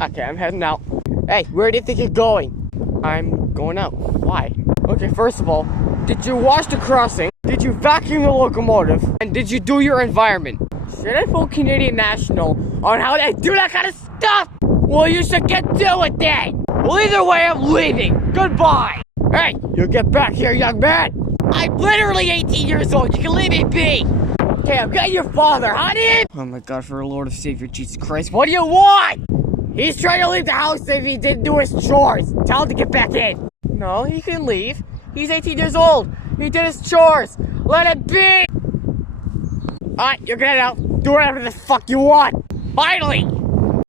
Okay, I'm heading out. Hey, where do you think you're going? I'm going out. Why? Okay, first of all, did you wash the crossing? Did you vacuum the locomotive? And did you do your environment? Should I phone Canadian National on how they do that kind of stuff? Well, you should get to it then. Well, either way, I'm leaving. Goodbye. Hey, you get back here, young man. I'm literally 18 years old. You can leave me be. Okay, I'm getting your father, honey. Oh my God, for our Lord and Savior Jesus Christ, what do you want? He's trying to leave the house if he didn't do his chores. Tell him to get back in. No, he can leave. He's 18 years old. He did his chores. Let it be. Alright, you're getting out. Do whatever the fuck you want. Finally.